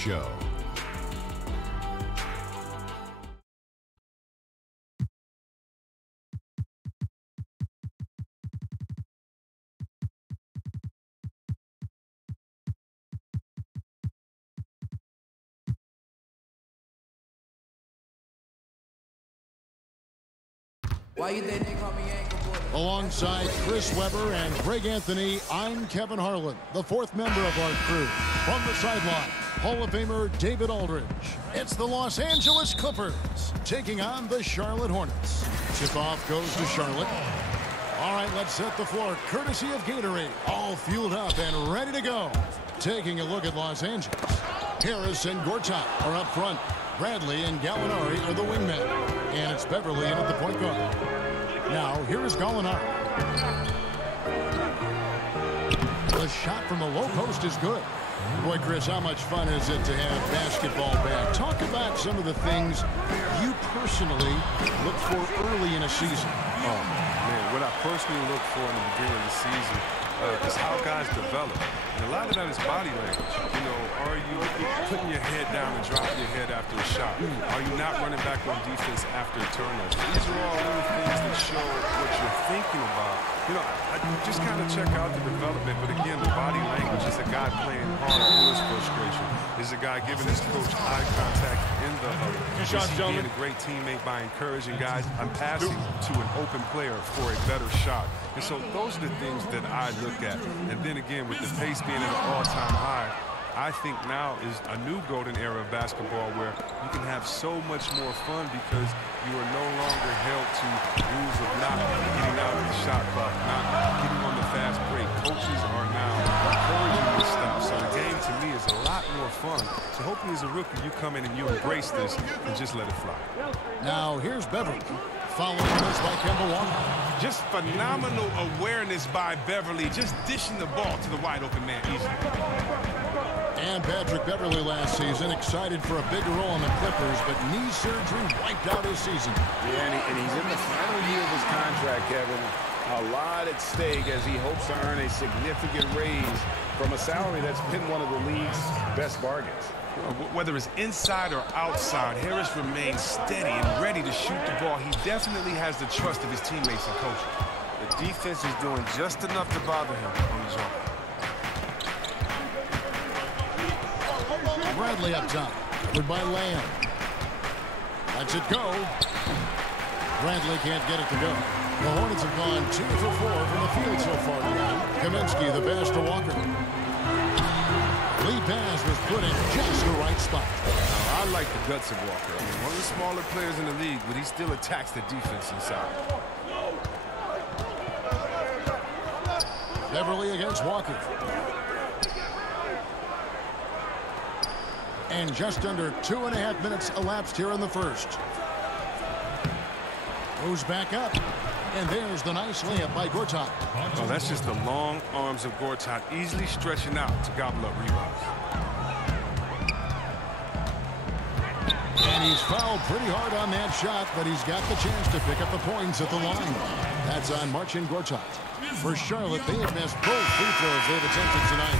show. Why you think they call me Ankle Boy? Alongside Chris Webber and Greg Anthony, I'm Kevin Harlan, the fourth member of our crew. From the sideline, Hall of Famer David Aldridge. It's the Los Angeles Clippers taking on the Charlotte Hornets. Tip-off goes to Charlotte. All right, let's set the floor, courtesy of Gatorade. All fueled up and ready to go. Taking a look at Los Angeles. Harris and Gortat are up front. Bradley and Gallinari are the wingmen. And it's Beverly in at the point guard. Now, here is Gallinari. The shot from the low post is good. Boy, Chris, how much fun is it to have basketball back? Talk about some of the things you personally look for early in a season. Oh, man, what I personally look for in the beginning of the season is how guys develop. And a lot of that is body language. You know, are you putting your head down and dropping your head after a shot? Are you not running back on defense after a turnover? These are all little things that show what you're thinking about. You know, I just kind of check out the development, but again, the body language is a guy playing hard through his frustration. Is a guy giving his coach eye contact in the huddle. Is he being a great teammate by encouraging guys? I'm passing to an open player for a better shot. And so those are the things that I look at. And then again, with the pace being at an all-time high, I think now is a new golden era of basketball where you can have so much more fun because you are no longer held to rules of not getting out of the shot clock, not getting on the fast break. Coaches are now encouraging this stuff. So the game to me is a lot more fun. So hopefully as a rookie, you come in and you embrace this and just let it fly. Now here's Beverly. Following this by Kemba Walker. Just phenomenal awareness by Beverly, just dishing the ball to the wide open man easily. And Patrick Beverly last season excited for a bigger role in the Clippers, but knee surgery wiped out his season. Yeah, and he's in the final year of his contract, Kevin. A lot at stake as he hopes to earn a significant raise from a salary that's been one of the league's best bargains. Whether it's inside or outside, Harris remains steady and ready to shoot the ball. He definitely has the trust of his teammates and coaches. The defense is doing just enough to bother him on the jump. Bradley up top, covered by Lamb. Lets it go. Bradley can't get it to go. The Hornets have gone 2 for 4 from the field so far tonight. Kaminsky the pass to Walker. Lead pass was put in just the right spot. Now, I like the guts of Walker. I mean, one of the smaller players in the league, but he still attacks the defense inside. Beverly against Walker. And just under 2.5 minutes elapsed here in the first. Goes back up. And there's the nice layup by Gortat. Oh, that's just the long arms of Gortat easily stretching out to gobble up rebounds. And he's fouled pretty hard on that shot, but he's got the chance to pick up the points at the line. That's on Marcin Gortat. For Charlotte, they have missed both free throws they've attempted tonight.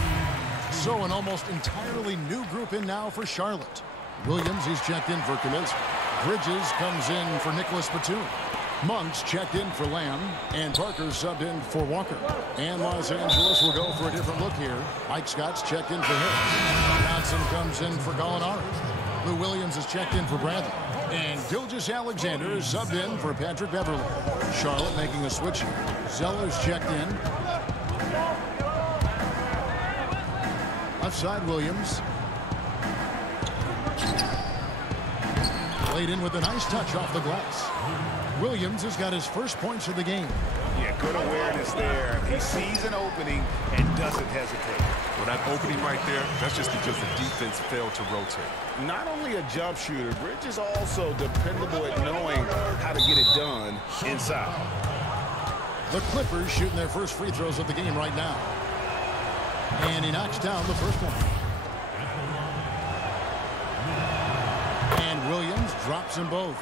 So an almost entirely new group in now for Charlotte. Williams, he's checked in for Kaminsky. Bridges comes in for Nicholas Batum. Monks checked in for Lamb, and Parker subbed in for Walker. And Los Angeles will go for a different look here. Mike Scott's checked in for Harris. Johnson comes in for Gallinari. Lou Williams is checked in for Bradley. And Gilgeous-Alexander is subbed in for Patrick Beverly. Charlotte making a switch here. Zeller's checked in. Left side, Williams. Played in with a nice touch off the glass. Williams has got his first points of the game. Yeah, good awareness there. He sees an opening and doesn't hesitate. Well, that opening right there, that's just because the defense failed to rotate. Not only a jump shooter, Bridge is also dependable at knowing how to get it done inside. The Clippers shooting their first free throws of the game right now. And he knocks down the first one. And Williams drops them both.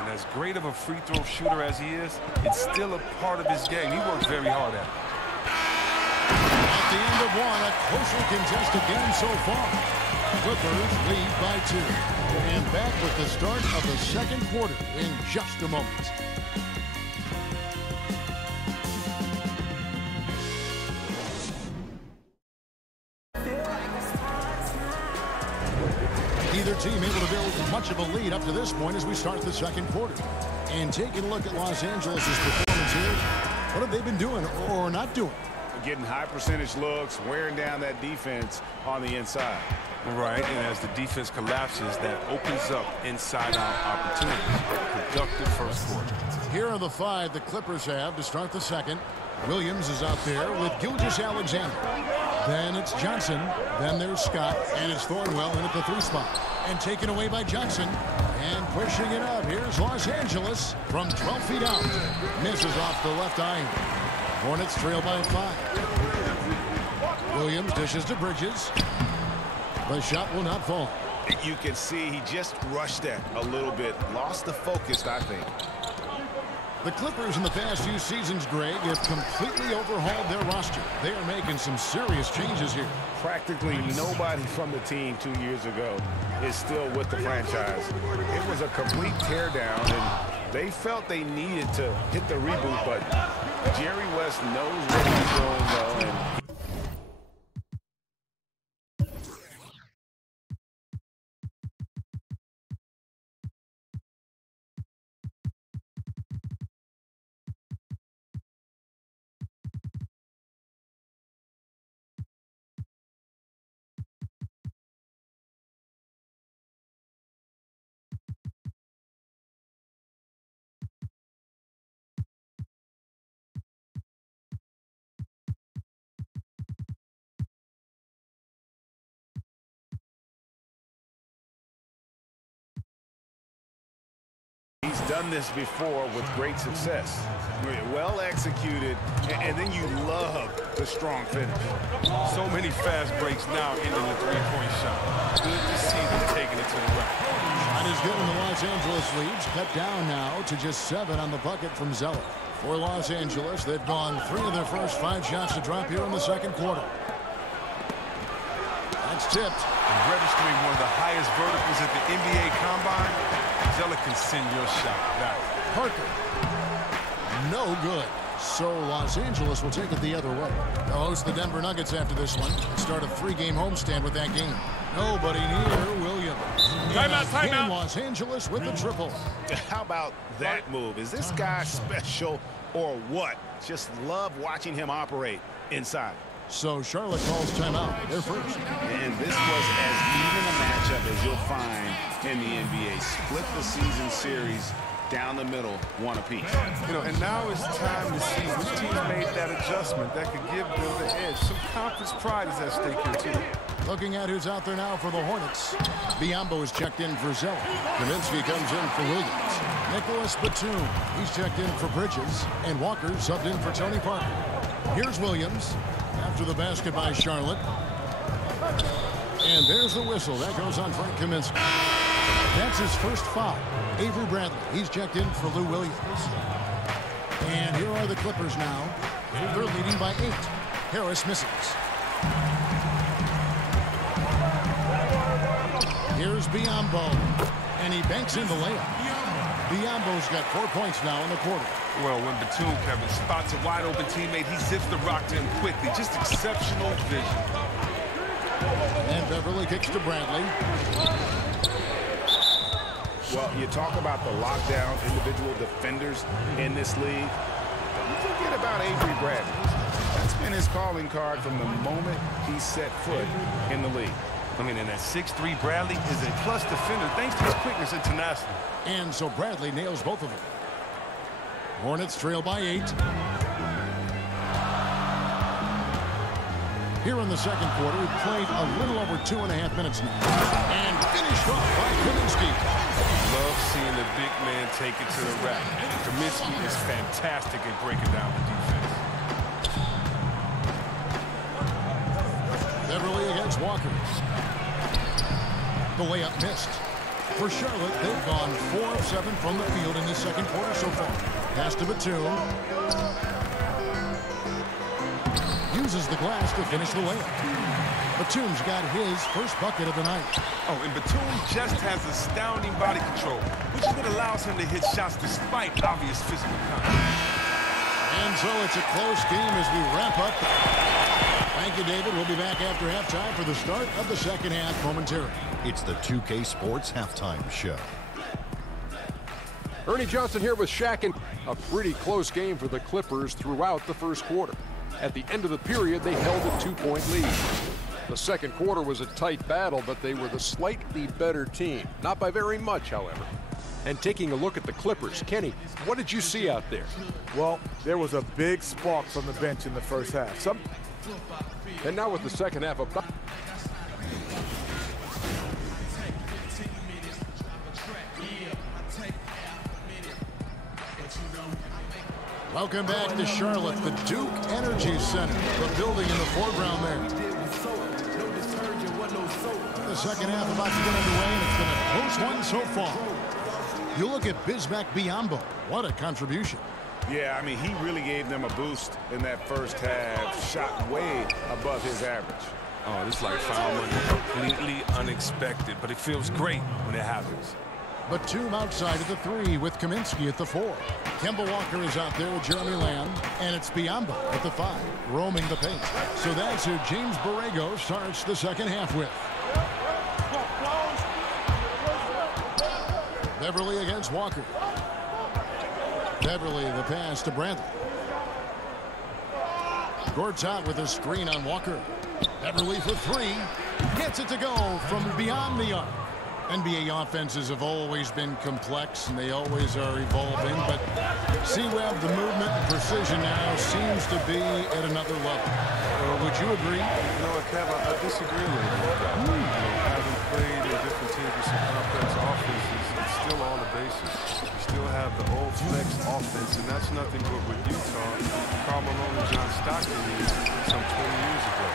And as great of a free throw shooter as he is, it's still a part of his game. He works very hard at it. At the end of one, a closely contested game so far. Clippers lead by 2. And back with the start of the second quarter in just a moment. Neither team able to build much of a lead up to this point as we start the second quarter. And taking a look at Los Angeles' performance here, what have they been doing or not doing? Getting high percentage looks, wearing down that defense on the inside. Right, and as the defense collapses, that opens up inside-out opportunities. Productive first quarter. Here are the 5 the Clippers have to start the second. Williams is out there with Gilgeous-Alexander. Then it's Johnson. Then there's Scott. And it's Thornwell in at the 3 spot. And taken away by Johnson. And pushing it up. Here's Los Angeles from 12 feet out. Misses off the left eye. Hornets trail by 5. Williams dishes to Bridges. The shot will not fall. You can see he just rushed that a little bit. Lost the focus, I think. The Clippers in the past few seasons, Greg, have completely overhauled their roster. They are making some serious changes here. Practically nobody from the team 2 years ago is still with the franchise. It was a complete teardown, and they felt they needed to hit the reboot, but Jerry West knows what he's doing, though. And he's done this before with great success. Well executed, and then you love the strong finish. So many fast breaks now into the three-point shot. Good to see them taking it to the rack. Shot is good, and the Los Angeles leads cut down now to just 7 on the bucket from Zeller. For Los Angeles, they've gone 3 of their first 5 shots to drop here in the second quarter. That's tipped. And registering one of the highest verticals at the NBA Combine, Zeller can send your shot back. Parker. No good. So Los Angeles will take it the other way. They'll host the Denver Nuggets after this one. Start a 3-game homestand with that game. Nobody near Williams. Timeout. Los Angeles with the triple. How about that move? Is this guy special or what? Just love watching him operate inside. So Charlotte calls timeout. They're first. And this was as even a matchup as you'll find in the NBA. Split the season series down the middle, 1 apiece. You know, and now it's time to see which team made that adjustment that could give them the edge. Some conference pride is at stake here, too. Looking at who's out there now for the Hornets. Biombo is checked in for Zeller. Kaminsky comes in for Williams. Nicholas Batum, he's checked in for Bridges. And Walker subbed in for Tony Parker. Here's Williams after the basket by Charlotte. And there's the whistle. That goes on Frank Kaminsky. That's his first foul. Avery Bradley, he's checked in for Lou Williams. And here are the Clippers now. They're leading by 8. Harris misses. Here's Biombo, and he banks in the layup. Biombo's got 4 points now in the quarter. Well, when Batum, Kevin, spots a wide-open teammate, he zips the rock to him quickly. Just exceptional vision. And Beverly kicks to Bradley. Well, you talk about the lockdown individual defenders in this league. Don't forget about Avery Bradley. That's been his calling card from the moment he set foot in the league. I mean, and that 6'3" Bradley is a plus defender thanks to his quickness and tenacity. And so Bradley nails both of them. Hornets trail by 8. Here in the second quarter, we've played a little over 2.5 minutes now. And finished off by Kaminsky. Love seeing the big man take it to the rack. Kaminsky is fantastic at breaking down the defense. Beverly against Walker. The layup missed. For Charlotte, they've gone 4 of 7 from the field in this second quarter so far. Pass to Batum. Uses the glass to finish the layup. Batum's got his first bucket of the night. Oh, and Batum just has astounding body control, which is what allows him to hit shots despite obvious physical contact. And so it's a close game as we wrap up. Thank you, David. We'll be back after halftime for the start of the second half momentarily. It's the 2K Sports Halftime Show. Ernie Johnson here with Shaq, and a pretty close game for the Clippers throughout the first quarter. At the end of the period, they held a 2-point lead. The second quarter was a tight battle, but they were the slightly better team. Not by very much, however. And taking a look at the Clippers, Kenny, what did you see out there? Well, there was a big spark from the bench in the first half. And now with the second half about. Welcome back to Charlotte, the Duke Energy Center, the building in the foreground there. The second half about to get underway, and it's been a close one so far. You look at Bismack Biyombo. What a contribution. Yeah, I mean, he really gave them a boost in that first half. Shot way above his average. Oh, this is like foul money, completely unexpected, but it feels great when it happens. Batum outside at the 3 with Kaminsky at the 4. Kemba Walker is out there with Jeremy Lamb, and it's Biyombo at the 5, roaming the paint. So that's who James Borrego starts the second half with. Beverly against Walker. Beverly, the pass to Bradley. Gortat with a screen on Walker. Beverly for 3. Gets it to go from beyond the arc. NBA offenses have always been complex, and they always are evolving, but C-Web, the movement and precision now seems to be at another level. Would you agree? No, Kev, I disagree with you. Having played in different teams with some complex offenses, it's still all the basics. You still have the old flex offense, and that's nothing but what Utah, Karl Malone, and John Stockton did some 20 years ago.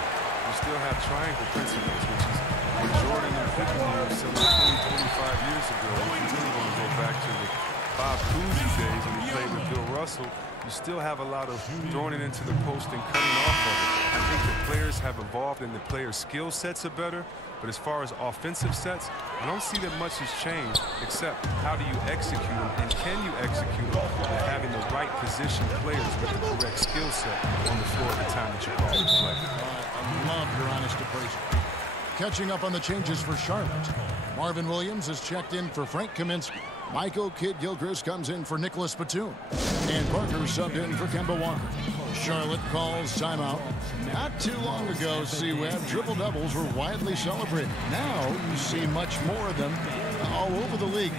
You still have triangle principles, which is Jordan and Pippen used some 20, 25 years ago. If you really want to go back to the Bob Cousy days when he played with Bill Russell, you still have a lot of throwing it into the post and cutting off of it. I think the players have evolved and the players' skill sets are better, but as far as offensive sets, I don't see that much has changed, except how do you execute them, and can you execute them with having the right position players with the correct skill set on the floor at the time that you call the play. I love your honest appraisal. Catching up on the changes for Charlotte. Marvin Williams has checked in for Frank Kaminsky. Michael Kidd-Gilchrist comes in for Nicholas Batum. And Parker subbed in for Kemba Walker. Charlotte calls timeout. Not too long ago, C-Web, triple-doubles were widely celebrated. Now you see much more of them all over the league.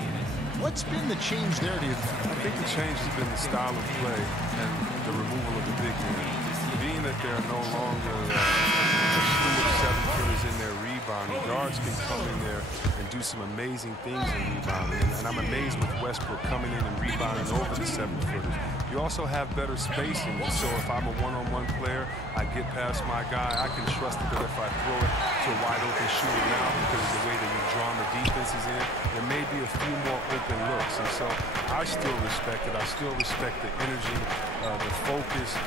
What's been the change there, do you think? I think the change has been the style of play and the removal of the big man. Being that there are no longer a slew of 7-footers in their rebounding, guards can come in there and do some amazing things in rebounding. And I'm amazed with Westbrook coming in and rebounding over the 7-footers. You also have better spacing. So if I'm a one-on-one player, I get past my guy, I can trust that if I throw it to a wide-open shooter now, because of the way that you've drawn the defenses in, there may be a few more open looks. And so I still respect it. I still respect the energy, the focus,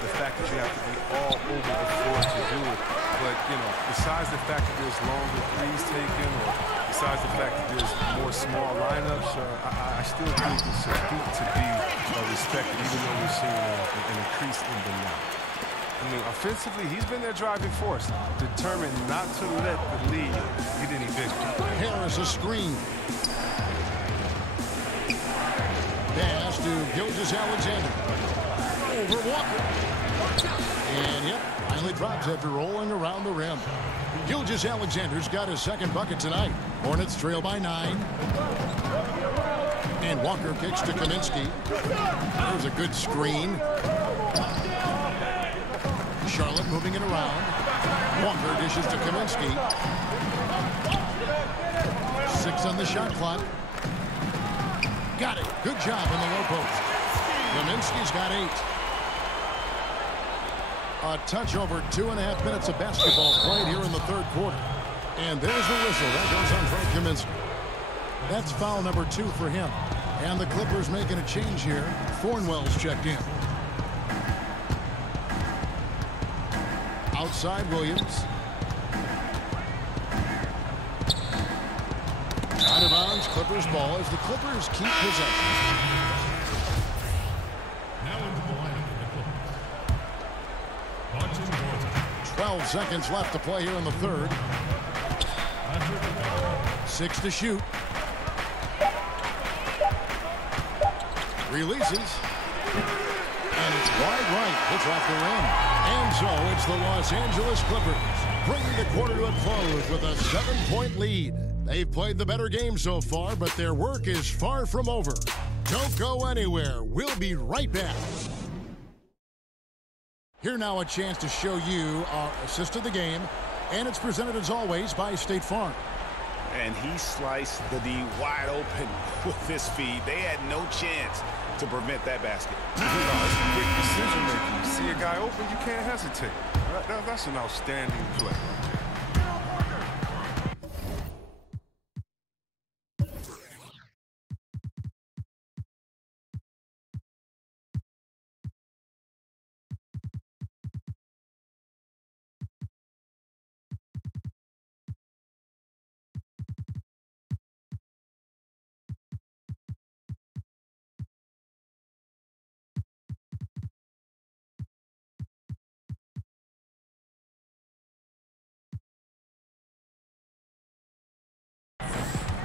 the fact that you have to be all over the floor to do it. But, you know, besides the fact that there's longer threes taken, or besides the fact that there's more small lineups, I still think it's a feat to be respected, even though we're seeing an increase in them now. I mean, offensively, he's been their driving force, determined not to let the lead get any bigger. Harris a screen. Pass to Gilgeous-Alexander. Over Walker. And yep, finally drops after rolling around the rim. Gilgeous-Alexander's got his second bucket tonight. Hornets trail by 9. And Walker kicks to Kaminsky. There's a good screen. Charlotte moving it around. Walker dishes to Kaminsky. 6 on the shot clock. Got it. Good job on the low post. Kaminsky's got 8. A touch over 2.5 minutes of basketball played here in the third quarter. And there's the whistle. That goes on Frank Kaminsky. That's foul number 2 for him. And the Clippers making a change here. Thornwell's checked in. Outside Williams. Out of bounds, Clippers ball as the Clippers keep possession. Now into the lineup for the Clippers. 12 seconds left to play here in the third. 6 to shoot. Releases. And it's wide right. It's off the rim. And so it's the Los Angeles Clippers bringing the quarter to a close with a 7-point lead. They've played the better game so far, but their work is far from over. Don't go anywhere. We'll be right back. Here now a chance to show you our assist of the game, and it's presented as always by State Farm. And he sliced the D wide open with this feed. They had no chance to prevent that basket. It's a big decision making. You see a guy open, you can't hesitate. That's an outstanding play.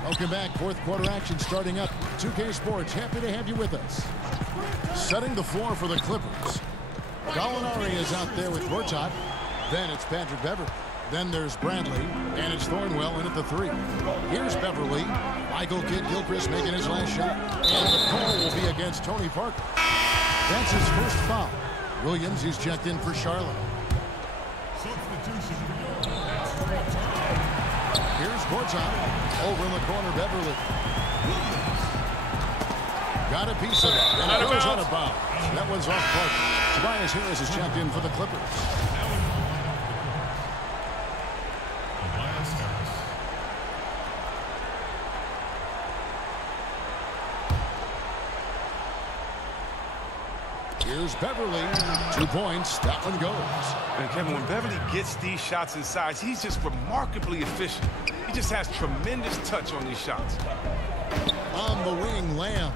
Welcome back. Fourth quarter action starting up. 2K Sports, happy to have you with us. Setting the floor for the Clippers. Gallinari is out there with Gortat. Then it's Patrick Beverly. Then there's Bradley. And it's Thornwell in at the 3. Here's Beverly. Michael Kidd-Gilchrist making his last shot. And the call will be against Tony Parker. That's his first foul. Williams, he's checked in for Charlotte. Substitution. Here's Gortat. Over in the corner, Beverly. Got a piece of it. And it goes out of bounds. That one's off Parker. Tobias Harris is checked in for the Clippers. Here's Beverly. 2 points. That one goes. And Kevin, when Beverly gets these shots inside, he's just remarkably efficient. He just has tremendous touch on these shots. On the wing, Lamb.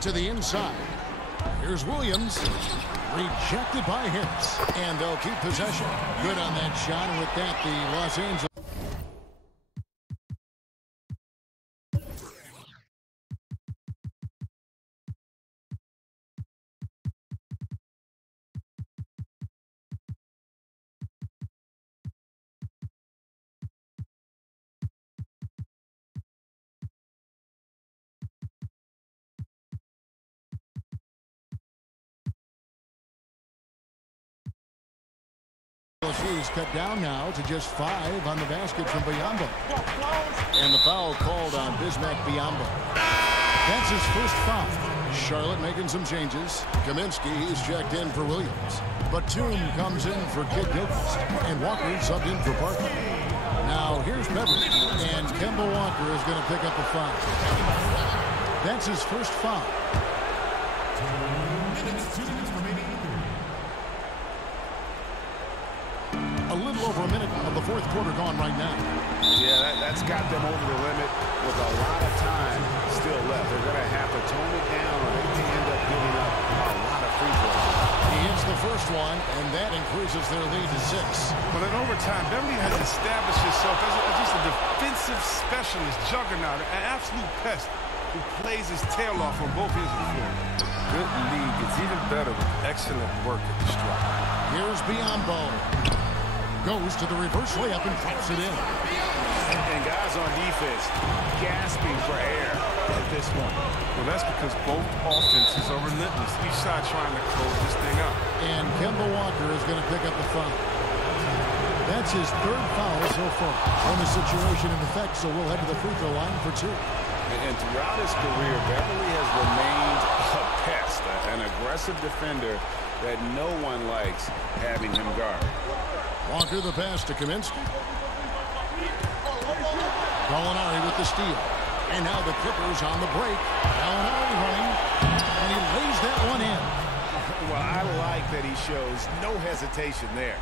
To the inside. Here's Williams. Rejected by Harris. And they'll keep possession. Good on that shot. And with that, the Los Angeles. He's cut down now to just 5 on the basket from Biyombo. And the foul called on Bismack Biyombo. That's his first foul. Charlotte making some changes. Kaminsky is checked in for Williams. Batum comes in for Kidd-Gilchrist. And Walker subbed in for Parker. Now here's Beverly. And Kemba Walker is going to pick up a foul. That's his first foul. 2 minutes remaining. A little over a minute of the fourth quarter gone right now. Yeah, that's got them over the limit with a lot of time still left. They're going to have to tone it down or they can end up giving up a lot of free throws. He hits the first one, and that increases their lead to 6. But in overtime, Beverly has established himself as just a defensive specialist, juggernaut, an absolute pest who plays his tail off on both ends of the floor. Good league gets even better with excellent work at the stripe. Here's Biyombo. Goes to the reverse layup and drops it in. And guys on defense gasping for air at this point. Well, that's because both offenses are relentless. Each side trying to close this thing out. And Kemba Walker is going to pick up the foul. That's his third foul so far on the situation in effect, so we'll head to the free throw line for 2. And throughout his career, Beverly has remained a pest, an aggressive defender that no one likes having him guard. Walker the pass to Kaminsky. Gallinari with the steal. And now the Clippers on the break. Gallinari running. And he lays that one in. Well, I like that he shows no hesitation there.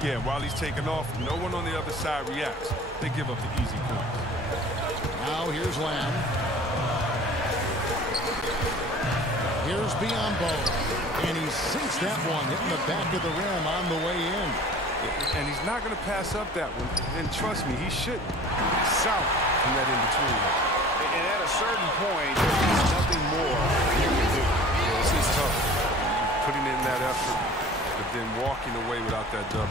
Yeah, while he's taking off, no one on the other side reacts. They give up the easy points. now. Here's Lamb. Here's Biombo. And he sinks that one, hitting the back of the rim on the way in. And he's not going to pass up that one. And trust me, he shouldn't. South from that in-between. And at a certain point, there's nothing more you can do. Yeah, this is tough. Putting in that effort, but then walking away without that double.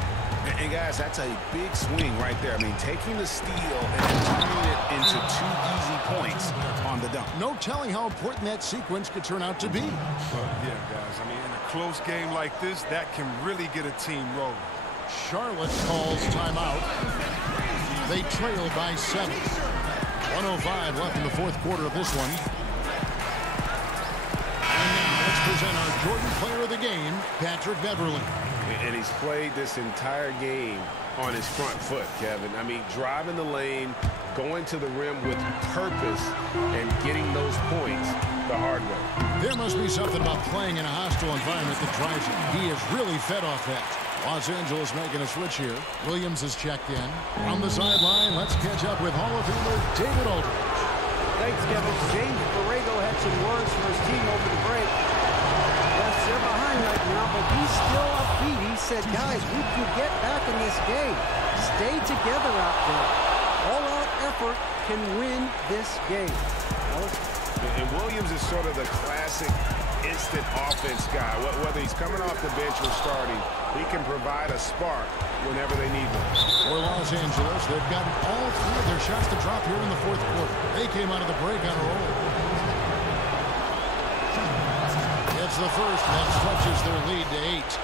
And guys, that's a big swing right there. I mean, taking the steal and then turning it into 2 easy points on the dunk. No telling how important that sequence could turn out to be. Well, yeah, guys. I mean, in a close game like this, that can really get a team rolling. Charlotte calls timeout. They trail by 7. 1:05 left in the fourth quarter of this one. And now let's present our Jordan Player of the Game, Patrick Beverly. And he's played this entire game on his front foot, Kevin. I mean, driving the lane, going to the rim with purpose, and getting those points the hard way. There must be something about playing in a hostile environment that drives him. He is really fed off that. Los Angeles making a switch here. Williams is checked in. On the sideline, let's catch up with Hall of Famer David Aldridge. Thanks, Kevin. James Borrego had some words for his team over the break. Yes, they're behind right now, but he's still upbeat. He said, guys, we can get back in this game. Stay together out there. All-out effort can win this game. And Williams is sort of the classic instant offense guy. Whether he's coming off the bench or starting, he can provide a spark whenever they need one. For Los Angeles, they've gotten all 3 of their shots to drop here in the fourth quarter. They came out of the break on a roll. It's the first, and that stretches their lead to 8.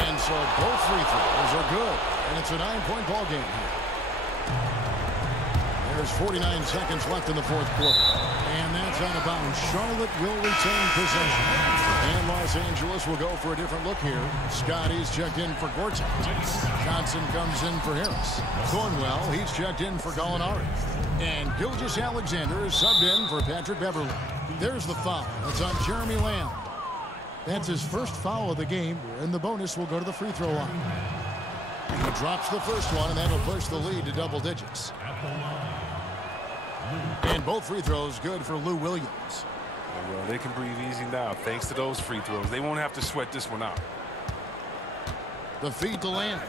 And so both free throws are good, and it's a 9-point ball game here. There's 49 seconds left in the fourth quarter. And that's out of bounds. Charlotte will retain possession. And Los Angeles will go for a different look here. Scotty's checked in for Gortat. Johnson comes in for Harris. Cornwell, he's checked in for Gallinari. And Gilgeous-Alexander is subbed in for Patrick Beverly. There's the foul. That's on Jeremy Lamb. That's his first foul of the game, and the bonus will go to the free throw line. He drops the first one, and that'll push the lead to double digits. And both free throws good for Lou Williams. Well, they can breathe easy now thanks to those free throws. They won't have to sweat this one out. The feed to Lamb.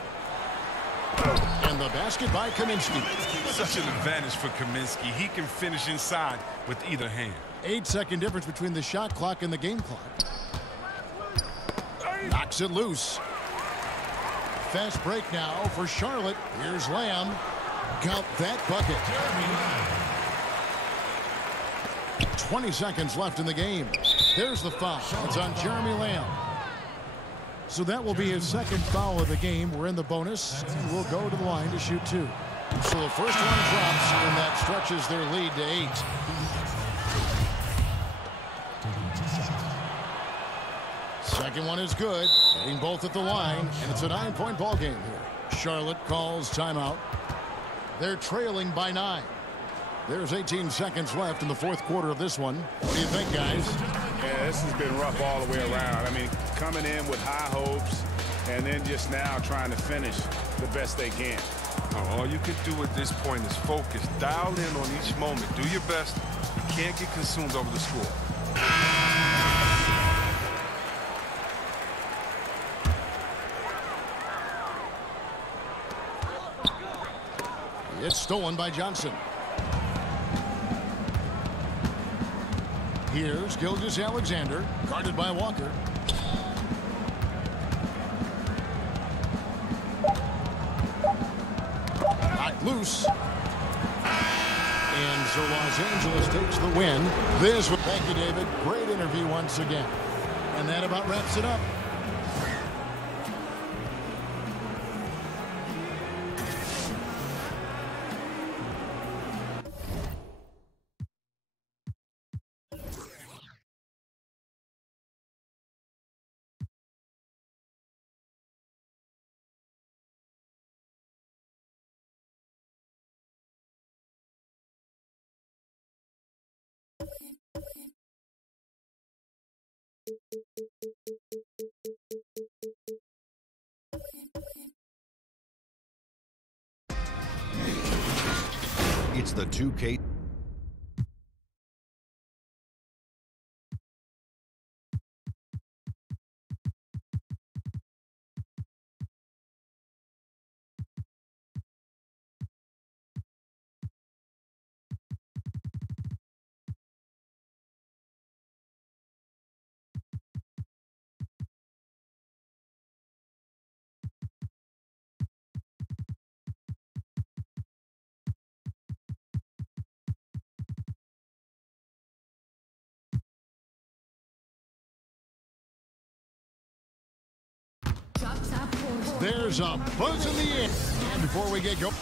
And the basket by Kaminsky. Such an advantage for Kaminsky. He can finish inside with either hand. 8-second difference between the shot clock and the game clock. Knocks it loose. Fast break now for Charlotte. Here's Lamb. Count that bucket. 20 seconds left in the game. There's the foul. It's on Jeremy Lamb. So that will be his second foul of the game. We're in the bonus, and we'll go to the line to shoot 2. So the first one drops, and that stretches their lead to 8. Second one is good. Getting both at the line, and it's a 9-point ball game here. Charlotte calls timeout. They're trailing by 9. There's 18 seconds left in the fourth quarter of this one. What do you think, guys? Yeah, this has been rough all the way around. I mean, coming in with high hopes and then just now trying to finish the best they can. All you can do at this point is focus. Dial in on each moment. Do your best. You can't get consumed over the score. It's stolen by Johnson. Here's Gilgeous-Alexander, guarded by Walker. Knocked loose. And so Los Angeles takes the win. Thank you, David. Great interview once again. And that about wraps it up. It's the 2K. There's a buzz in the air. And before we get going,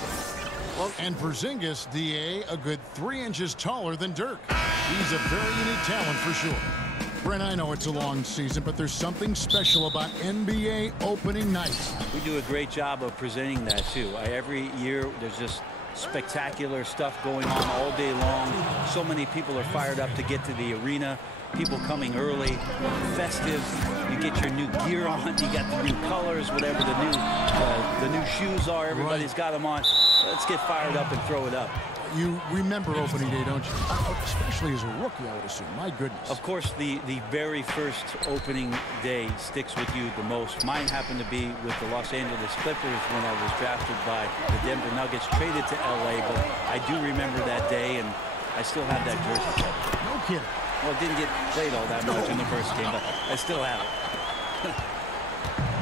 and Porzingis, DA, a good 3 inches taller than Dirk. He's a very unique talent for sure. Brent, I know it's a long season, but there's something special about NBA opening night. We do a great job of presenting that, too. Every year, there's just spectacular stuff going on all day long. So many people are fired up to get to the arena. People coming early, festive. You get your new gear on. You got the new colors, whatever the new shoes are. Everybody's got them on. Let's get fired up and throw it up. You remember opening day, don't you? Especially as a rookie, I would assume. My goodness. Of course, the very first opening day sticks with you the most. Mine happened to be with the Los Angeles Clippers when I was drafted by the Denver Nuggets, traded to L.A., but I do remember that day, and I still have that jersey. No kidding. Well, it didn't get played all that much in the first game, but I still have it.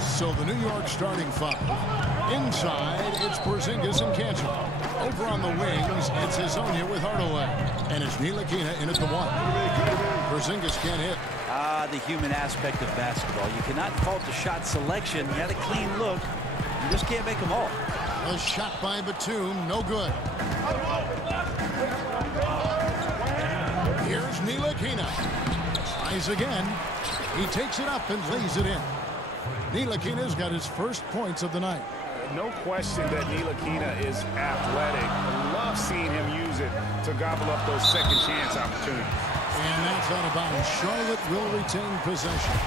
So the New York starting five. Inside, it's Porzingis and Cantor. Over on the wings, it's SONY with Hardaway. And it's Ntilikina in at the one. Porzingis can't hit. The human aspect of basketball. You cannot fault the shot selection. You had a clean look. You just can't make them all. A shot by Batum, no good. Here's Ntilikina. Tries again. He takes it up and lays it in. Ntilikina's got his first points of the night. No question that Ntilikina is athletic. I love seeing him use it to gobble up those second chance opportunities. And that's out of bounds. Charlotte will retain possession.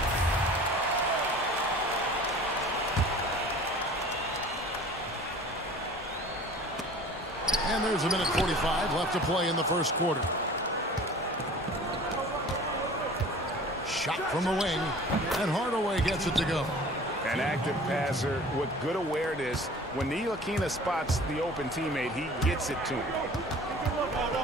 And there's a minute 45 left to play in the first quarter. Shot from the wing, and Hardaway gets it to go. An active passer with good awareness. When Ntilikina spots the open teammate, he gets it to him.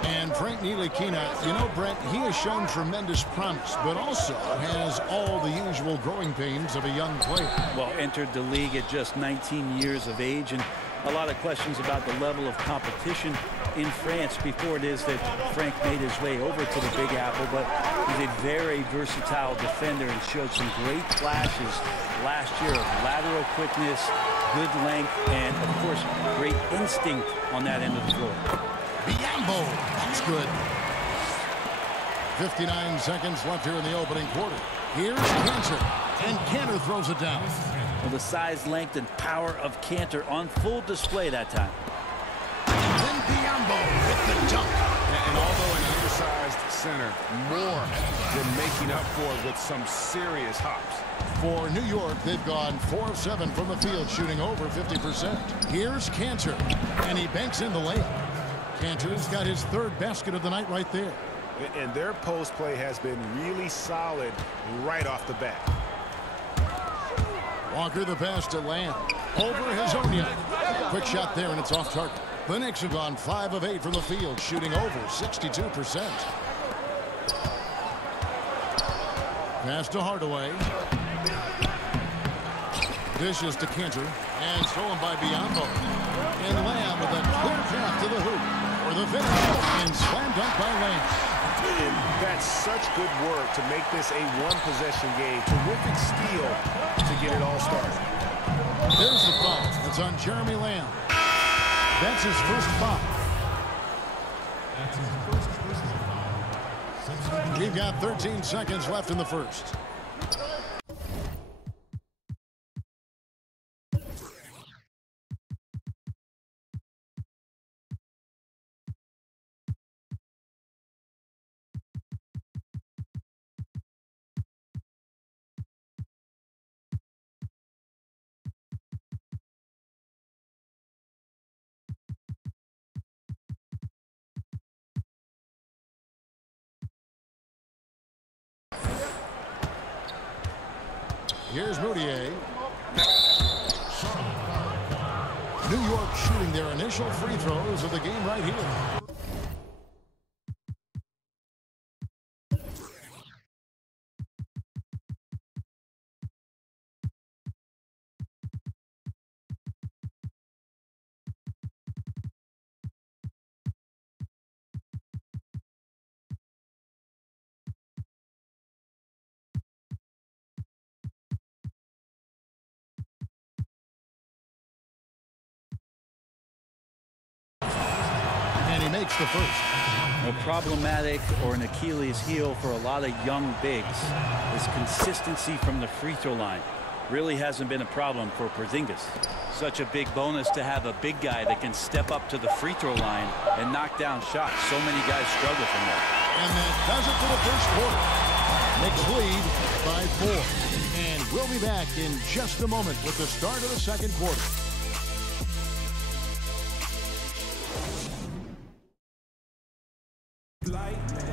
And Frank Ntilikina, you know, Brent, he has shown tremendous promise, but also has all the usual growing pains of a young player. Well, entered the league at just 19 years of age, and a lot of questions about the level of competition in France before it is that Frank made his way over to the Big Apple, but he's a very versatile defender and showed some great flashes last year of lateral quickness, good length, and, of course, great instinct on that end of the floor. Biyombo, that's good. 59 seconds left here in the opening quarter. Here's Cantor, and Cantor throws it down. Well, the size, length, and power of Cantor on full display that time. Then Biyombo with the dunk. And although an undersized center, more than making up for it with some serious hops. For New York, they've gone 4 of 7 from the field, shooting over 50%. Here's Cantor, and he banks in the layup. Cantor's got his third basket of the night right there. And their post play has been really solid right off the bat. Walker the pass to Lamb. Over his own. Quick shot there, and it's off target. The Knicks have gone 5 of 8 from the field, shooting over 62%. Pass to Hardaway. Dishes to Cantor, and stolen by Biyombo. And Lamb with a clear path to the hoop for the finish, and slam dunk by Lamb. And that's such good work to make this a one-possession game. Terrific steal to get it all started. There's the foul. It's on Jeremy Lamb. That's his first foul. That's his first personal foul. We've got 13 seconds left in the first. Here's Moutier. New York shooting their initial free throws of the game right here. He makes the first. A problematic or an Achilles heel for a lot of young bigs is consistency from the free throw line. Really hasn't been a problem for Porzingis. Such a big bonus to have a big guy that can step up to the free throw line and knock down shots. So many guys struggle from that. And that does it for the first quarter. Knicks lead by 4. And we'll be back in just a moment with the start of the second quarter.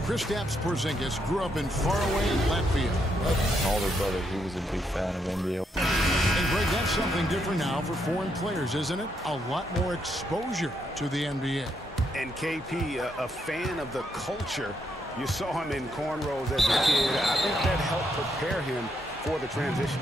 Kristaps Porzingis grew up in faraway Latvia. My older brother, he was a big fan of NBA. And Greg, that's something different now for foreign players, isn't it? A lot more exposure to the NBA. And KP, a fan of the culture. You saw him in cornrows as a kid. I think that helped prepare him for the transition.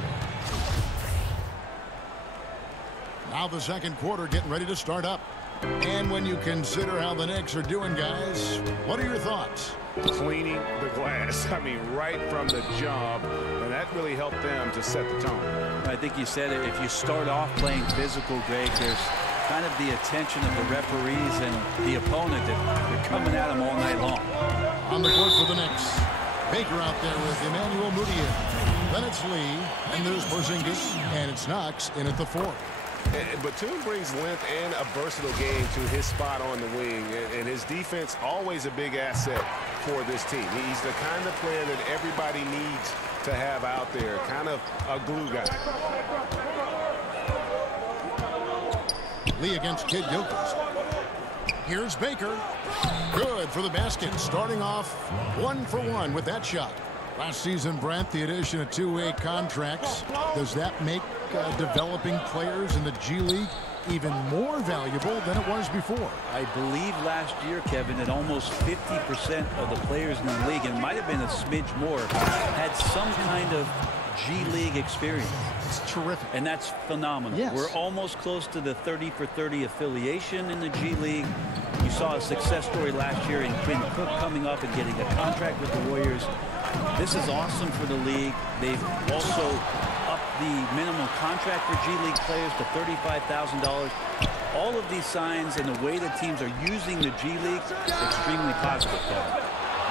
Now the second quarter getting ready to start up. And when you consider how the Knicks are doing, guys, what are your thoughts? Cleaning the glass, I mean, right from the jump, and that really helped them to set the tone. I think you said it. If you start off playing physical, Greg, there's kind of the attention of the referees and the opponent that they're coming at them all night long. On the court for the Knicks, Baker out there with Emmanuel Moutier. Then it's Lee, and there's Porzingis, and it's Knox in at the 4. Batum brings length and a versatile game to his spot on the wing, and his defense always a big asset for this team. He's the kind of player that everybody needs to have out there, kind of a glue guy. Lee against Kid Gilchrist. Here's Baker. Good for the basket, starting off 1 for 1 with that shot. Last season, Brent, the addition of two-way contracts, does that make developing players in the G League even more valuable than it was before? I believe last year, Kevin, that almost 50% of the players in the league, and it might have been a smidge more, had some kind of G League experience. It's terrific. And that's phenomenal. Yes. We're almost close to the 30 for 30 affiliation in the G League. You saw a success story last year in Quinn Cook coming up and getting a contract with the Warriors. This is awesome for the league. They've also upped the minimum contract for G League players to $35,000. All of these signs and the way that teams are using the G League, extremely positive, Kevin.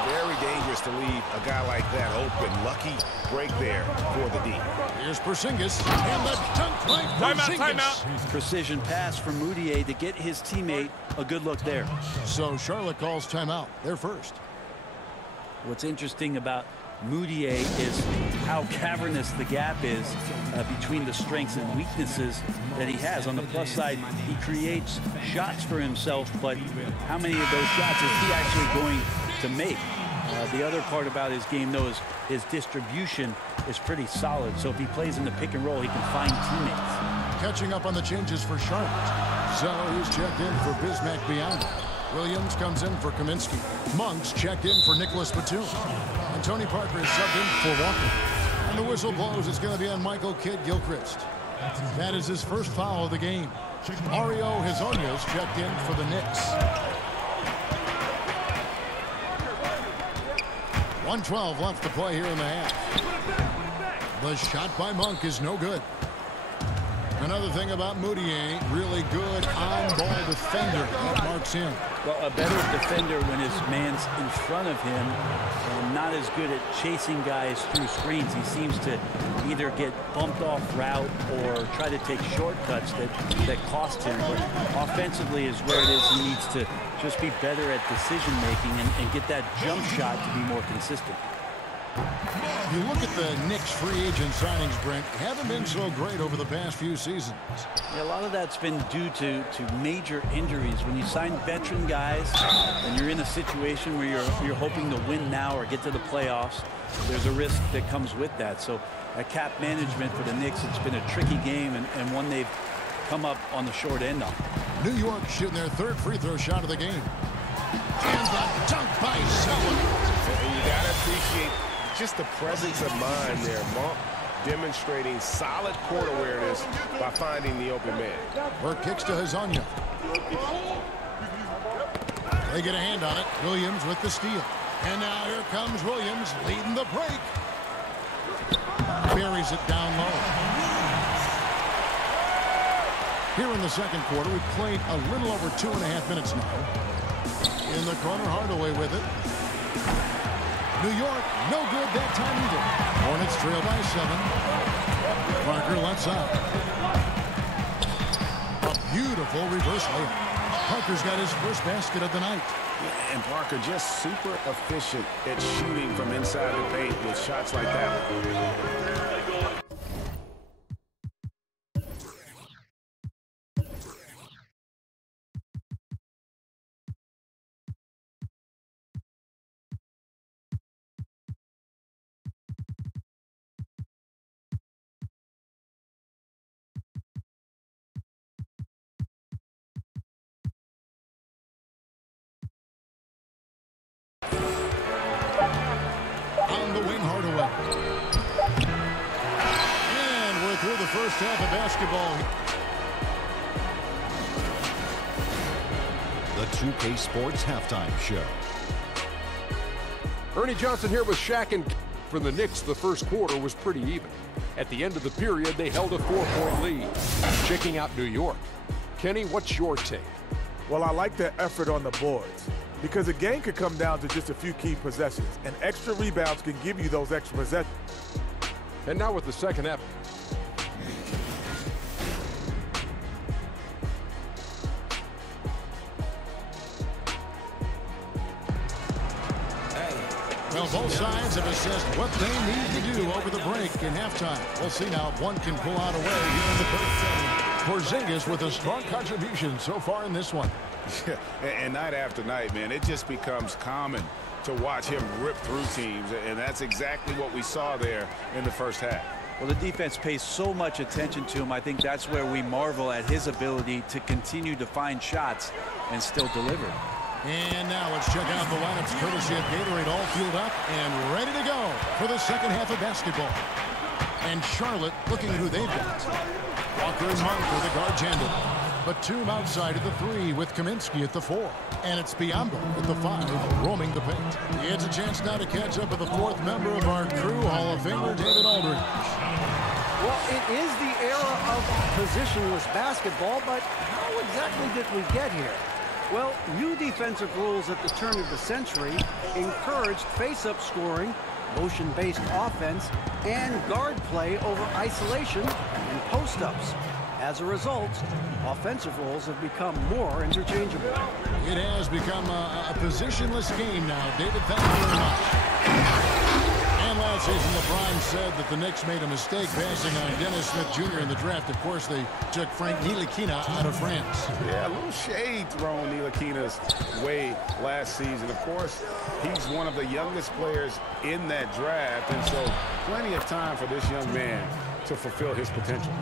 Very dangerous to leave a guy like that open. Lucky break there for the D. Here's Porzingis, and the dunk by Porzingis. Timeout. Precision pass from Moutier to get his teammate a good look there. So Charlotte calls timeout. They're first. What's interesting about Moutier is how cavernous the gap is between the strengths and weaknesses that he has. On the plus side, he creates shots for himself, but how many of those shots is he actually going to make? The other part about his game, though, is his distribution is pretty solid. So if he plays in the pick and roll, he can find teammates. Catching up on the changes for Charlotte. So he's checked in for Bismack Biyombo. Williams comes in for Kaminsky. Monks checked in for Nicholas Batum. And Tony Parker is subbed in for Walker. And the whistle blows. It's going to be on Michael Kidd Gilchrist. That is his first foul of the game. Mario Hezonja's checked in for the Knicks. 1:12 left to play here in the half. The shot by Monk is no good. Another thing about Moutier, really good on-ball defender that marks him. Well, a better defender when his man's in front of him, and not as good at chasing guys through screens. He seems to either get bumped off route or try to take shortcuts that cost him. But offensively is where it is. He needs to just be better at decision-making and get that jump shot to be more consistent. You look at the Knicks free agent signings, Brent, haven't been so great over the past few seasons. Yeah, a lot of that's been due to major injuries. When you sign veteran guys and you're in a situation where you're hoping to win now or get to the playoffs, there's a risk that comes with that. So at cap management for the Knicks, it's been a tricky game and one they've come up on the short end on. New York shooting their third free throw shot of the game. And the dunk by Sullivan. You got to appreciate just the presence of mind there. Monk demonstrating solid court awareness by finding the open man. Burke kicks to Hazonia. They get a hand on it. Williams with the steal. And now here comes Williams leading the break. Buries it down low. Here in the second quarter, we've played a little over 2.5 minutes now. In the corner, Hardaway with it. New York, no good that time either. Hornets trail by 7. Parker left side. A beautiful reverse layup. Parker's got his first basket of the night. Yeah, and Parker just super efficient at shooting from inside the paint with shots like that. On the wing, Hardaway. And we're through the first half of basketball. The 2K Sports Halftime Show. Ernie Johnson here with Shaq and for the Knicks. The first quarter was pretty even. At the end of the period, they held a 4-point lead. Checking out New York. Kenny, what's your take? Well, I like their effort on the boards, because a game could come down to just a few key possessions, and extra rebounds can give you those extra possessions. And now with the second half. Well, both sides have assessed what they need to do over the break in halftime. We'll see now if one can pull out a way here in the third. Porzingis with a strong contribution so far in this one. And night after night, man, it just becomes common to watch him rip through teams, and that's exactly what we saw there in the first half. Well, the defense pays so much attention to him. I think that's where we marvel at his ability to continue to find shots and still deliver. And now let's check out the lineups courtesy of Gatorade, all fueled up and ready to go for the second half of basketball. And Charlotte looking at who they've got. Walker and Monk are the guard tandem. Batum outside at the 3 with Kaminsky at the 4. And it's Biyombo at the 5, roaming the paint. He has a chance now to catch up with the 4th member of our crew, Hall of Famer David Aldridge. Well, it is the era of positionless basketball, but how exactly did we get here? Well, new defensive rules at the turn of the century encouraged face-up scoring, motion-based offense, and guard play over isolation and post-ups. As a result, offensive roles have become more interchangeable. It has become a positionless game now. David, thank you very much. And last season, LeBron said that the Knicks made a mistake passing on Dennis Smith Jr. in the draft. Of course, they took Frank Ntilikina out of France. Yeah, a little shade thrown Ntilikina's way last season. Of course, he's one of the youngest players in that draft, and so plenty of time for this young man to fulfill his potential.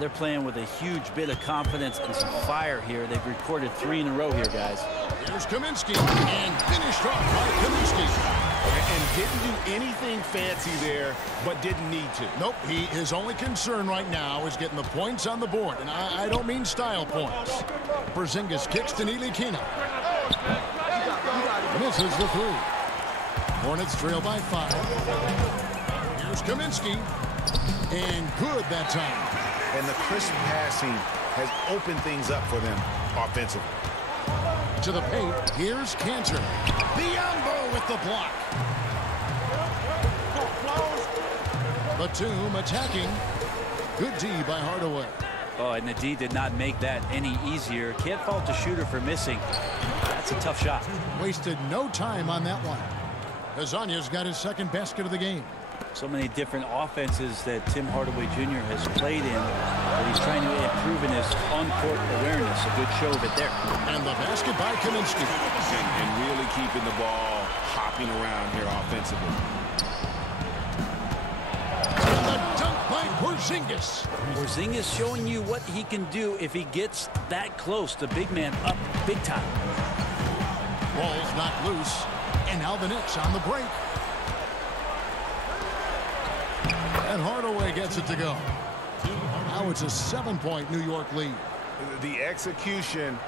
They're playing with a huge bit of confidence and some fire here. They've recorded 3 in a row here, guys. Here's Kaminsky, and finished off by Kaminsky. And didn't do anything fancy there, but didn't need to. Nope, his only concern right now is getting the points on the board, and I don't mean style points. Porzingis kicks to Ntilikina. Misses the 3. Hornets trail by 5. Here's Kaminsky, and good that time. And the crisp passing has opened things up for them offensively. To the paint, here's Cantor. Biyombo with the block. Batum attacking. Good D by Hardaway. Oh, and the D did not make that any easier. Can't fault the shooter for missing. That's a tough shot. Wasted no time on that one. Hazanya's got his second basket of the game. So many different offenses that Tim Hardaway Jr. has played in, but he's trying to improve in his on-court awareness. A good show of it there. And the basket by Kaminsky. And really keeping the ball hopping around here offensively. And the dunk by Porzingis. Porzingis showing you what he can do if he gets that close. The big man up big time. Ball's knocked loose. And now the Knicks on the break. And Hardaway gets it to go. Now it's a 7-point New York lead. The execution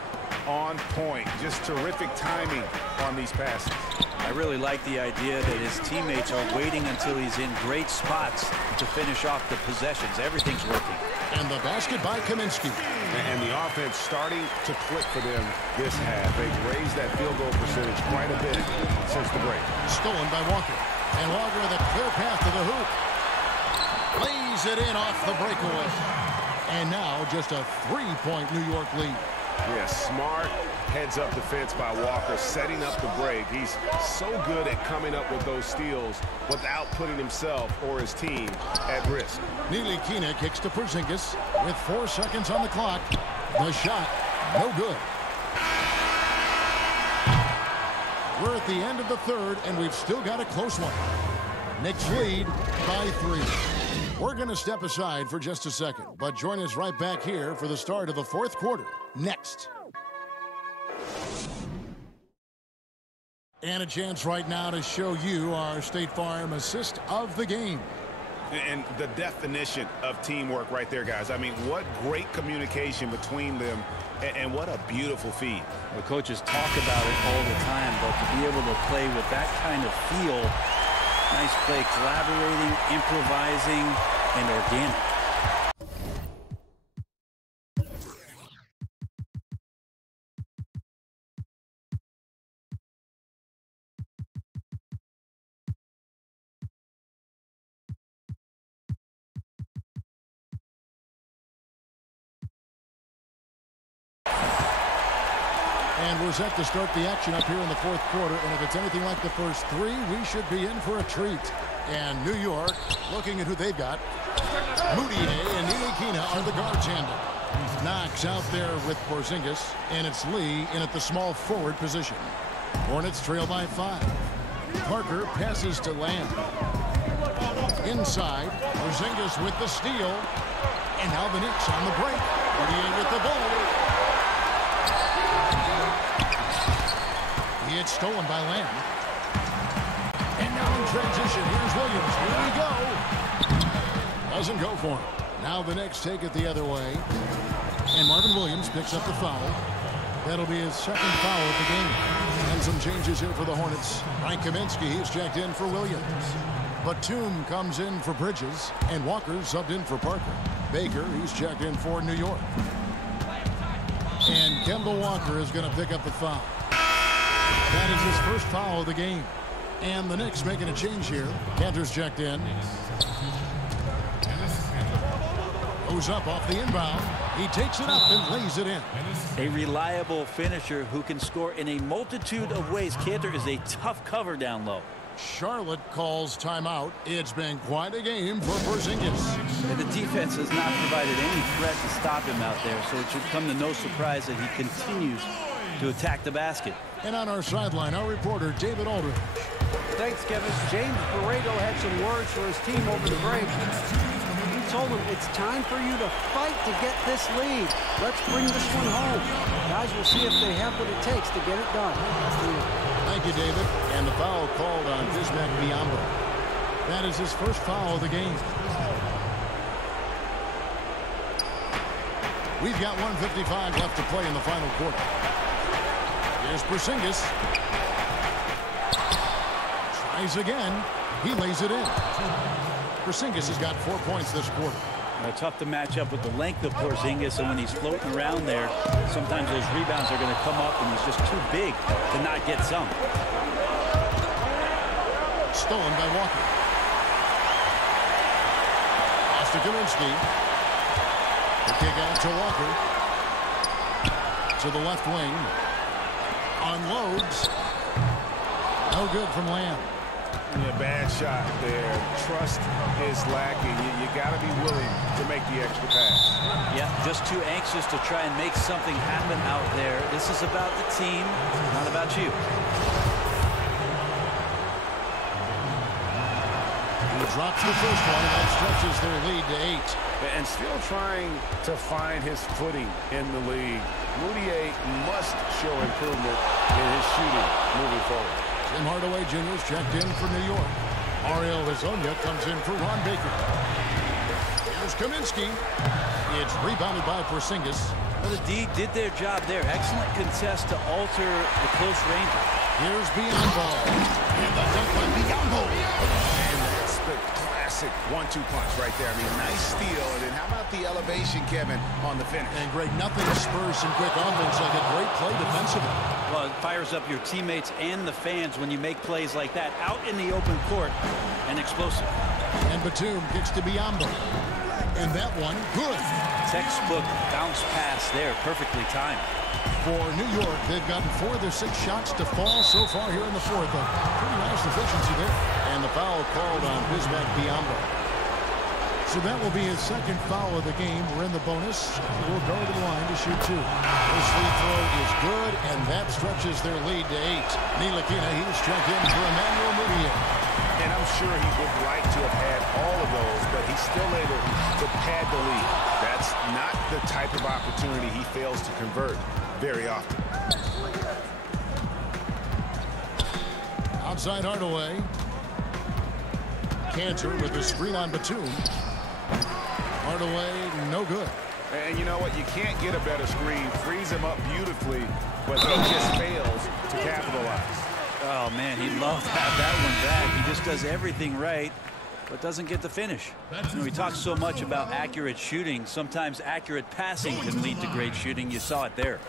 on point. Just terrific timing on these passes. I really like the idea that his teammates are waiting until he's in great spots to finish off the possessions. Everything's working. And the basket by Kaminsky. And the offense starting to click for them this half. They've raised that field goal percentage quite a bit since the break. Stolen by Walker. And Walker with a clear path to the hoop. Lays it in off the breakaway. And now just a 3-point New York lead. Yeah, smart heads-up defense by Walker, setting up the break. He's so good at coming up with those steals without putting himself or his team at risk. Nilikina kicks to Porzingis with 4 seconds on the clock. The shot, no good. We're at the end of the third, and we've still got a close one. Knicks lead by 3. We're going to step aside for just a second, but join us right back here for the start of the fourth quarter. Next. And a chance right now to show you our State Farm assist of the game. And the definition of teamwork right there, guys. I mean, what great communication between them, and what a beautiful feed. The coaches talk about it all the time, but to be able to play with that kind of feel, nice play, collaborating, improvising, and organic. And we're set to start the action up here in the fourth quarter. And if it's anything like the first 3, we should be in for a treat. And New York, looking at who they've got, Moutier and Nilikina are the guards handle. Knox out there with Porzingis, and it's Lee in at the small forward position. Hornets trail by 5. Parker passes to Lamb. Inside, Porzingis with the steal. And now the Knicks on the break. Moutier with the ball. It's stolen by Lamb. And now in transition, here's Williams. Here we go. Doesn't go for him. Now the Knicks take it the other way. And Marvin Williams picks up the foul. That'll be his second foul of the game. And some changes here for the Hornets. Frank Kaminsky, he's checked in for Williams. Batum comes in for Bridges. And Walker subbed in for Parker. Baker, he's checked in for New York. And Kemba Walker is going to pick up the foul. That is his first foul of the game. And the Knicks making a change here. Cantor's checked in. Goes up off the inbound. He takes it up and lays it in. A reliable finisher who can score in a multitude of ways. Cantor is a tough cover down low. Charlotte calls timeout. It's been quite a game for Porzingis. And the defense has not provided any threat to stop him out there, so it should come to no surprise that he continues to attack the basket. And on our sideline, our reporter, David Aldridge. Thanks, Kevin. James Borrego had some words for his team over the break. He told them it's time for you to fight to get this lead. Let's bring this one home. Guys, we'll see if they have what it takes to get it done. Thank you, David. And the foul called on Bismack Biyombo. That is his first foul of the game. We've got 1:55 left to play in the final quarter. Here's Porzingis. Tries again. He lays it in. Porzingis has got 4 points this quarter. Tough to match up with the length of Porzingis, and when he's floating around there, sometimes those rebounds are going to come up, and he's just too big to not get some. Stolen by Walker. Pass to Kaminsky. The kick out to Walker. To the left wing. Unloads. No good from Lamb. Yeah, bad shot there. Trust is lacking. You got to be willing to make the extra pass. Yeah, just too anxious to try and make something happen out there. This is about the team, not about you. He drops the first one, and that stretches their lead to 8. And still trying to find his footing in the league. Moutier must show improvement in his shooting moving forward. Tim Hardaway Jr. is checked in for New York. Ariel Hezonja comes in for Ron Baker. Here's Kaminsky. It's rebounded by Porzingis. Well, the D did their job there. Excellent contest to alter the close range. Here's Biombo. And the dunk by Biombo. And that's the classic 1-2 punch right there. I mean, nice steal. And then how about the elevation, Kevin, on the finish? And Greg, nothing spurs some quick offense like a great play defensively. Well, it fires up your teammates and the fans when you make plays like that out in the open court and explosive. And Batum kicks to Biombo. And that one, good. Textbook bounce pass there, perfectly timed. For New York, they've gotten 4 of their 6 shots to fall so far here in the fourth. A pretty nice efficiency there. And the foul called on Bismack Biyombo. So that will be his second foul of the game. We're in the bonus. We'll go to the line to shoot 2. His free throw is good, and that stretches their lead to 8. Ntilikina, he's checked in for Emmanuel Mudiay. And I'm sure he would like to have had all of those, but he's still able to pad the lead. That's not the type of opportunity he fails to convert very often. Outside Hardaway. Cantor with the screen on Batum. Hardaway, no good. And you know what? You can't get a better screen. Frees him up beautifully, but he just fails to capitalize. Oh, man, he'd love to have that one back. He just does everything right, but doesn't get the finish. You know, we talk so much about accurate shooting. Sometimes accurate passing can lead to great shooting. You saw it there.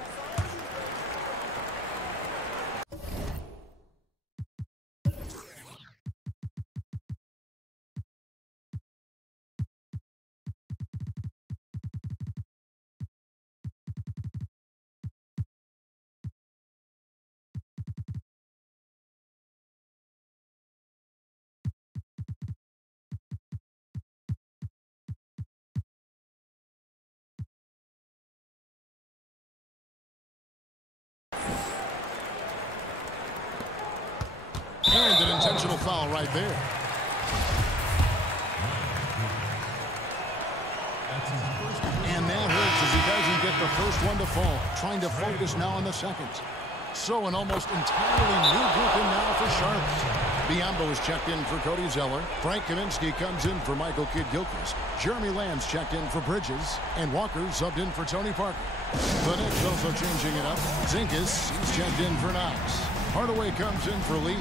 And an intentional foul right there. And that hurts as he doesn't get the first one to fall. Trying to focus now on the second. So an almost entirely new group in now for Charlotte. Biyombo is checked in for Cody Zeller. Frank Kaminsky comes in for Michael Kidd-Gilchrist. Jeremy Lamb's checked in for Bridges. And Walker subbed in for Tony Parker. The Knicks also changing it up. Zinkas, he's checked in for Knox. Hardaway comes in for Lee.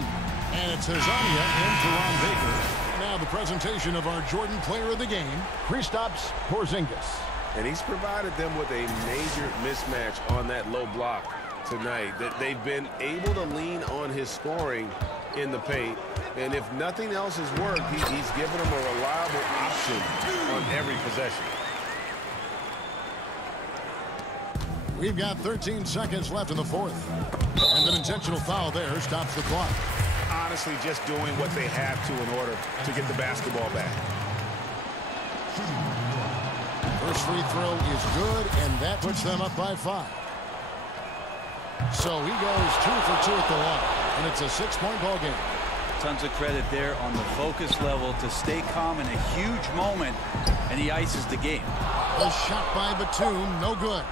And it's Hezonja in for Ron Baker. Now the presentation of our Jordan player of the game, Kristaps Porzingis. And he's provided them with a major mismatch on that low block tonight. That they've been able to lean on his scoring in the paint. And if nothing else has worked, he's given them a reliable option on every possession. We've got 13 seconds left in the fourth. And an intentional foul there stops the clock. Honestly, just doing what they have to in order to get the basketball back. First free throw is good, and that puts them up by 5. So he goes 2 for 2 at the line, and it's a 6-point ball game. Tons of credit there on the focus level to stay calm in a huge moment, and he ices the game. A shot by Batum, no good.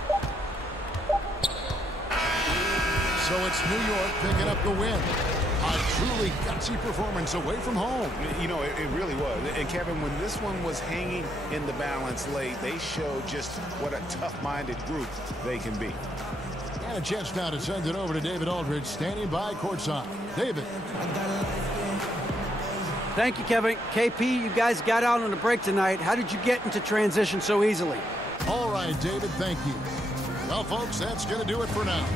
So it's New York picking up the win. A truly gutsy performance away from home. You know, it really was. And Kevin, when this one was hanging in the balance late, they showed just what a tough-minded group they can be. And a chance now to send it over to David Aldridge, standing by courtside. David. Thank you, Kevin. KP, you guys got out on a break tonight. How did you get into transition so easily? All right, David, thank you. Well, folks, that's going to do it for now.